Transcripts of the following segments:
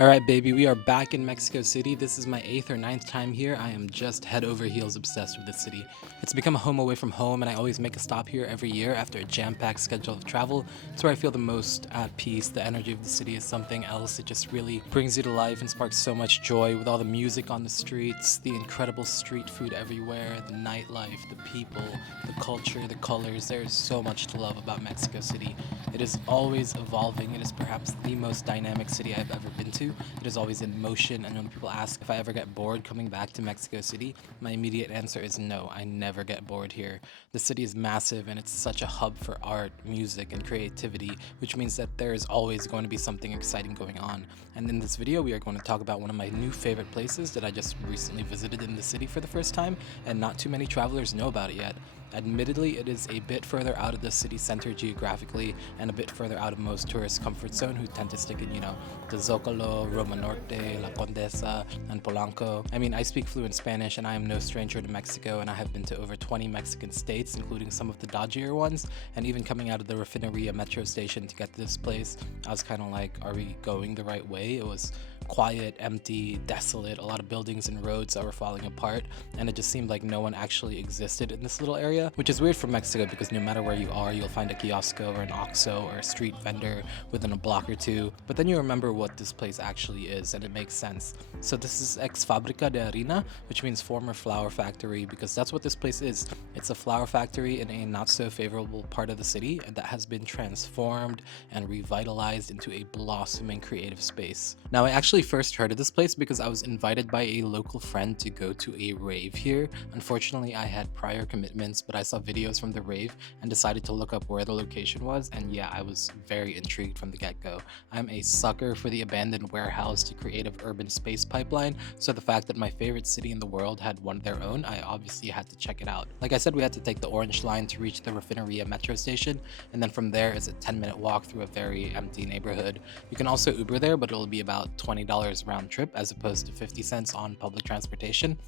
Alright, baby, we are back in Mexico City. This is my 8th or ninth time here. I am just head over heels obsessed with this city. It's become a home away from home, and I always make a stop here every year after a jam packed schedule of travel. It's where I feel the most at peace. The energy of the city is something else. It just really brings you to life and sparks so much joy with all the music on the streets, the incredible street food everywhere, the nightlife, the people, the culture, the colors. There is so much to love about Mexico City. It is always evolving. It is perhaps the most dynamic city I've ever been to. It is always in motion, and when people ask if I ever get bored coming back to Mexico City, my immediate answer is no, I never get bored here. The city is massive, and it's such a hub for art, music, and creativity, which means that there is always going to be something exciting going on. And in this video, we are going to talk about one of my new favorite places that I just recently visited in the city for the first time, and not too many travelers know about it yet. Admittedly, it is a bit further out of the city center geographically and a bit further out of most tourists' comfort zone who tend to stick in, the Zocalo, Roma Norte, La Condesa, and Polanco. I mean, I speak fluent Spanish and I am no stranger to Mexico, and I have been to over 20 Mexican states, including some of the dodgier ones, and even coming out of the Refineria metro station to get to this place, I was kind of like, are we going the right way? It was quiet, empty, desolate, a lot of buildings and roads that were falling apart, and it just seemed like no one actually existed in this little area, which is weird for Mexico because no matter where you are, you'll find a kiosco or an oxo or a street vendor within a block or two, but then you remember what this place actually is, and it makes sense. So this is Ex Fabrica de Harina, which means former flour factory, because that's what this place is. It's a flour factory in a not so favorable part of the city that has been transformed and revitalized into a blossoming creative space. Now, I actually first heard of this place because I was invited by a local friend to go to a rave here. Unfortunately, I had prior commitments, but I saw videos from the rave and decided to look up where the location was, and yeah, I was very intrigued from the get-go. I'm a sucker for the abandoned warehouse to creative urban space pipeline, so the fact that my favorite city in the world had one of their own, I obviously had to check it out. Like I said, we had to take the orange line to reach the Refineria metro station, and then from there is a 10-minute walk through a very empty neighborhood. You can also Uber there, but it'll be about $20 round trip as opposed to 50 cents on public transportation.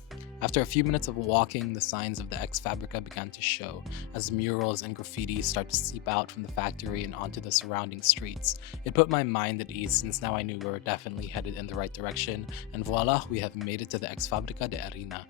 After a few minutes of walking, the signs of the Ex Fabrica began to show as murals and graffiti start to seep out from the factory and onto the surrounding streets. It put my mind at ease since now I knew we were definitely headed in the right direction, and voila, we have made it to the Ex Fabrica de Harina.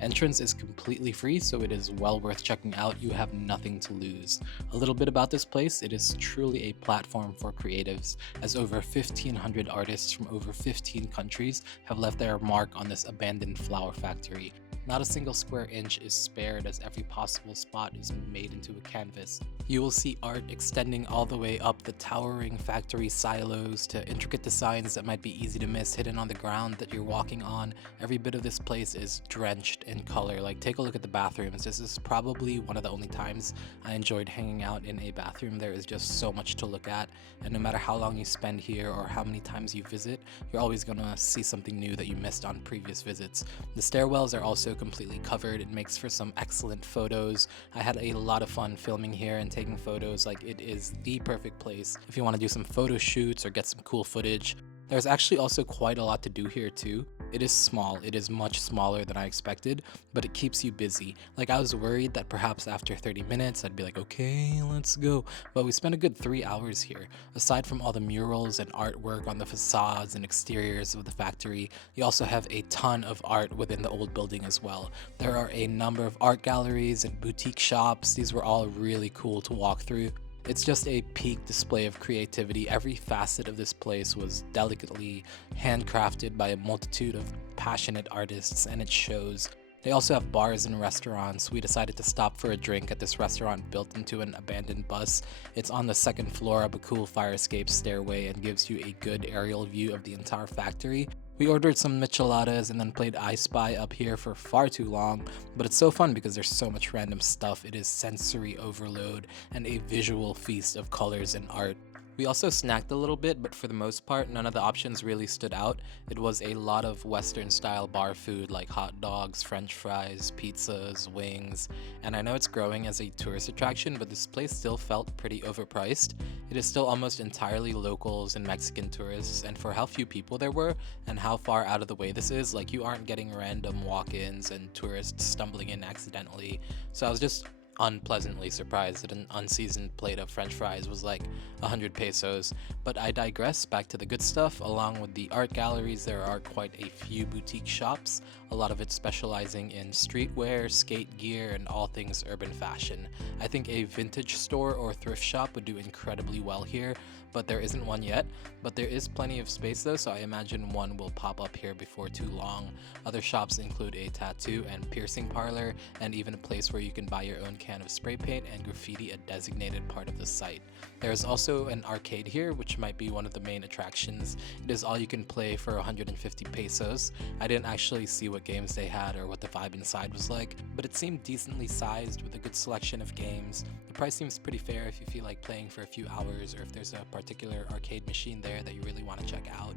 Entrance is completely free, so it is well worth checking out. You have nothing to lose. A little bit about this place: it is truly a platform for creatives, as over 1,500 artists from over 15 countries have left their mark on this abandoned flour factory. Not a single square inch is spared, as every possible spot is made into a canvas. You will see art extending all the way up the towering factory silos to intricate designs that might be easy to miss hidden on the ground that you're walking on. Every bit of this place is drenched in color. Like, take a look at the bathrooms. This is probably one of the only times I enjoyed hanging out in a bathroom. There is just so much to look at, and no matter how long you spend here or how many times you visit, you're always gonna see something new that you missed on previous visits. The stairwells are also completely covered. It makes for some excellent photos. I had a lot of fun filming here and taking photos. Like, it is the perfect place if you want to do some photo shoots or get some cool footage. There's actually also quite a lot to do here too. It is small, it is much smaller than I expected, but it keeps you busy. Like, I was worried that perhaps after 30 minutes I'd be like, okay, let's go. But we spent a good 3 hours here. Aside from all the murals and artwork on the facades and exteriors of the factory, you also have a ton of art within the old building as well. There are a number of art galleries and boutique shops. These were all really cool to walk through. It's just a peak display of creativity. Every facet of this place was delicately handcrafted by a multitude of passionate artists, and it shows. They also have bars and restaurants. We decided to stop for a drink at this restaurant built into an abandoned bus. It's on the second floor of a cool fire escape stairway and gives you a good aerial view of the entire factory. We ordered some micheladas and then played I Spy up here for far too long, but it's so fun because there's so much random stuff. It is sensory overload and a visual feast of colors and art. We also snacked a little bit, but for the most part, none of the options really stood out. It was a lot of Western style bar food like hot dogs, french fries, pizzas, wings, and I know it's growing as a tourist attraction, but this place still felt pretty overpriced. It is still almost entirely locals and Mexican tourists, and for how few people there were and how far out of the way this is, like, you aren't getting random walk-ins and tourists stumbling in accidentally. So I was just unpleasantly surprised that an unseasoned plate of french fries was like 100 pesos. But I digress, back to the good stuff. Along with the art galleries, there are quite a few boutique shops, a lot of it specializing in streetwear, skate gear, and all things urban fashion. I think a vintage store or thrift shop would do incredibly well here, but there isn't one yet. But there is plenty of space though, so I imagine one will pop up here before too long. Other shops include a tattoo and piercing parlor, and even a place where you can buy your own can of spray paint and graffiti a designated part of the site. There is also an arcade here, which might be one of the main attractions. It is all you can play for 150 pesos. I didn't actually see what games they had or what the vibe inside was like, but it seemed decently sized with a good selection of games. The price seems pretty fair if you feel like playing for a few hours, or if there's a particular arcade machine there that you really want to check out.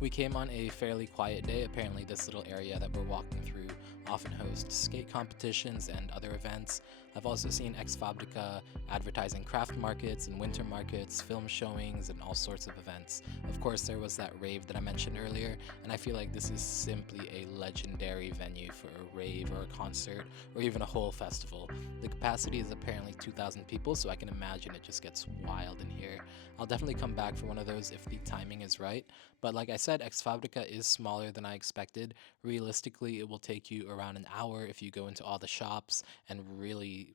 We came on a fairly quiet day. Apparently this little area that we're walking through often hosts skate competitions and other events. I've also seen Ex Fabrica advertising craft markets and winter markets, film showings, and all sorts of events. Of course, there was that rave that I mentioned earlier, and I feel like this is simply a legendary venue for a rave or a concert or even a whole festival. The capacity is apparently 2,000 people, so I can imagine it just gets wild in here. I'll definitely come back for one of those if the timing is right, but like I said, Ex Fabrica is smaller than I expected. Realistically, it will take you around an hour if you go into all the shops and really,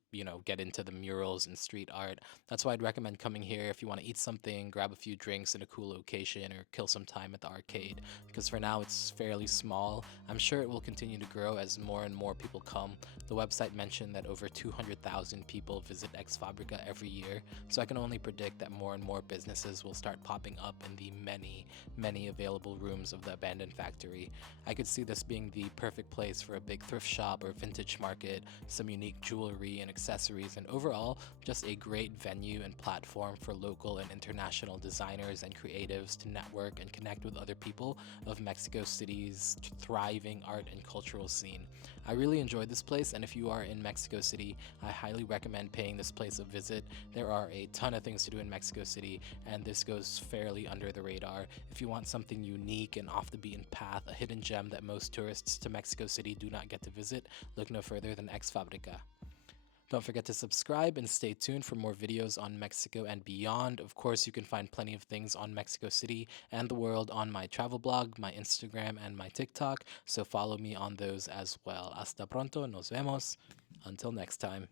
get into the murals and street art. That's why I'd recommend coming here if you want to eat something, grab a few drinks in a cool location, or kill some time at the arcade, because for now it's fairly small. I'm sure it will continue to grow as more and more people come. The website mentioned that over 200,000 people visit Ex Fabrica every year, so I can only predict that more and more businesses will start popping up in the many available rooms of the abandoned factory. I could see this being the perfect place for a big thrift shop or vintage market, some unique jewelry and accessories, and overall, just a great venue and platform for local and international designers and creatives to network and connect with other people of Mexico City's thriving art and cultural scene. I really enjoyed this place, and if you are in Mexico City, I highly recommend paying this place a visit. There are a ton of things to do in Mexico City, and this goes fairly under the radar. If you want something unique and off the beaten path, a hidden gem that most tourists to Mexico City do not get to visit, look no further than Ex Fabrica. Don't forget to subscribe and stay tuned for more videos on Mexico and beyond. Of course, you can find plenty of things on Mexico City and the world on my travel blog, my Instagram, and my TikTok, so follow me on those as well. Hasta pronto, nos vemos. Until next time.